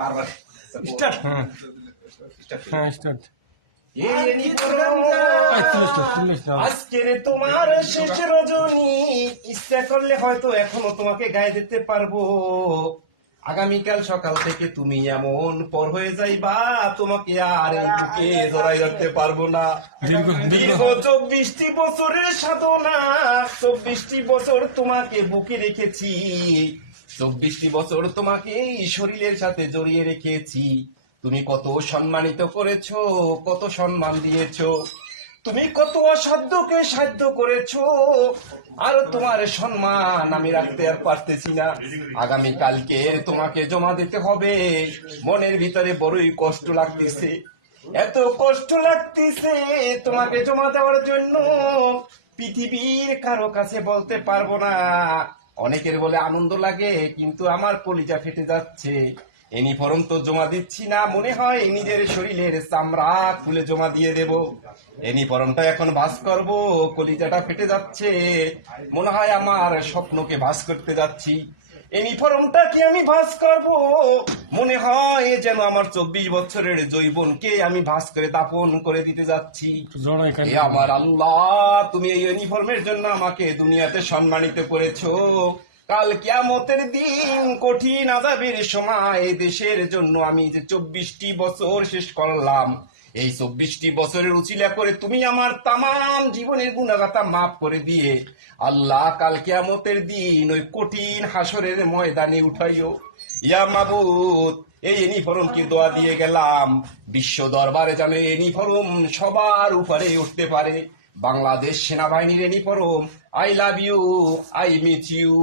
বারবার স্টার্ট হ্যাঁ স্টার্ট হ্যাঁ স্টার্ট আজকের তোমার শেষ রজনী, ইচ্ছা করলে হয়তো এখনো তোমাকে গায়ে দিতে পারবো। আগামীকাল সকাল থেকে তুমি এমন পর হয়ে যাইবা, তোমাকে আর এই বুকে জড়াই রাখতে পারবো না। দীর্ঘ 24টি বছরের সাধনা, 24টি বছর তোমাকে বুকে রেখেছি, 24টি বছর তোমাকে এই শরীরের সাথে জড়িয়ে রেখেছি। তুমি কত সম্মানিত করেছো, কত সম্মান দিয়েছো, তুমি কত অসাধ্যকে সাধ্য করেছো, আর তোমার সম্মান আমি রাখতে আর পারতেছি না। আগামী কালকে তোমাকে জমা দিতে হবে। মনের ভিতরে বড়ই কষ্ট লাগতেছে, এত কষ্ট লাগতেছে তোমাকে জমা দেওয়ার জন্য, পৃথিবীর কারো কাছে বলতে পারবো না। অনেকের বলে আনন্দ লাগে, কিন্তু আমার কলিজা ফেটে যাচ্ছে। ইউনিফর্ম তো জমা দিচ্ছি না, মনে হয় নিজের শরীরের চামড়া খুলে জমা দিয়ে দেব। ইউনিফর্মটা এখন ভাঁজ করব, কলিজাটা ফেটে যাচ্ছে, মনে হয় আমার স্বপ্নকে ভাঁজ করতে যাচ্ছি। ইউনিফর্মটা কি আমি ভাঁজ করব, মনে হয় যেন আমার 24 বছরের যৌবনকে আমি ভাঁজ করে দাফন করে দিতে যাচ্ছি। এ আমার আল্লাহ, তুমি এই ইউনিফর্মের জন্য আমাকে দুনিয়াতে সম্মানিত করেছো। কাল কিয়ামতের দিন কঠিন আযাবের সময় দেশের জন্য আমি যে 24টি বছর শেষ করলাম, এই 24টি বছরের উছিলা করে তুমি আমার তামাম জীবনের গুনাহগাতা মাফ করে দিয়ে আল্লাহ কাল কিয়ামতের দিন ওই কঠিন হাসরের ময়দানে উঠাইও। ইয়া মাবুদ, এই ইউনিফর্মকে দোয়া দিয়ে গেলাম, বিশ্ব দরবারে যেন এই ইউনিফর্ম সবার উপরে উঠতে পারে। বাংলাদেশ সেনাবাহিনীর uniform, I love you, I miss you.